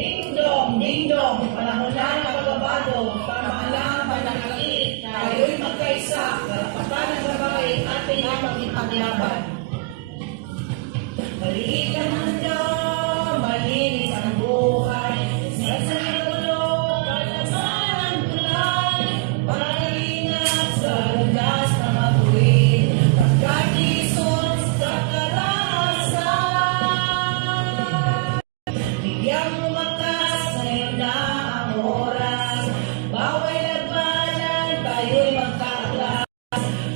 Ding dong, panahon na ng pagbabago, pamahalaan pananakit, tayo'y magkaisa, karapatan ng babae, ating ipaglaban. Maliit ang mundo, malinis ang buhay, sa gulo, kalaman ang tulay, pag-ingat sa landas na matuwid, pagkakison sa karanasan. Bigyan mo makas, ngayon na ang oras, bawal labanan, tayo'y magkaklas,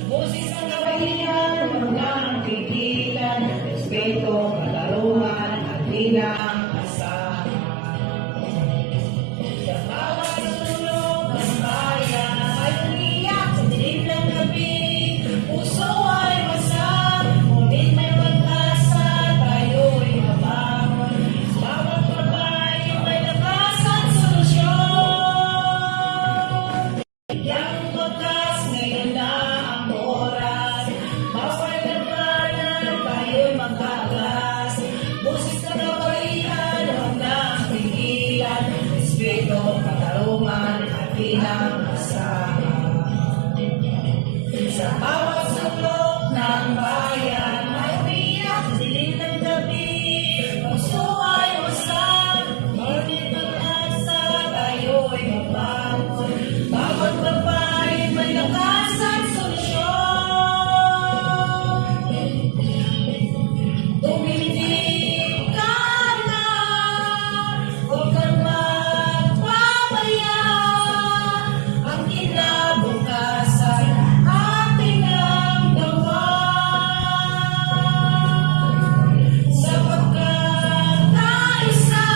busis ang kabahiyan, wala ang pigilan, respeto, katarungan, at bilang asahan. Sa bawat sulok ng bayan, ay umiyak sa dilim ng gabi, puso ay masam, ngunit may pag-asa, tayo'y mabangon. Sa bawat babae, may lakas at solusyon. Bigyan mo wakas, ngayon na ang oras, bawal labanan, tayo'y magkaklas, busis na kabaihan, huwag na ang pigilan, respeto, katarungan, at bilang asahan. Sa bawat sulok ng bayan, may umiyak sa dilim ng gabi, puso ay wasak, ngunit pag-asa, tayo'y mabangon. Bawat babae, may lakas at solusyon. Tumindig ka na, huwag kang magpapaya, ang kinabukasan ating ang gawan. Sapagkat kaisa,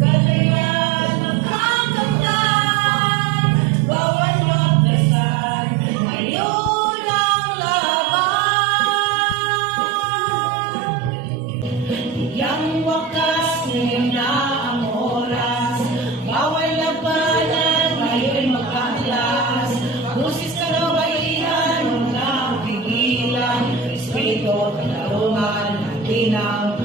kalayan magkakamtan, bawal magdasal, ngayon ang laban. Yang wakas, ngayon na ang oras, bawal labanan, tayo'y magkaklas, busis na kabaihan, huwag na ang pigilan, respeto, katarungan, at bilang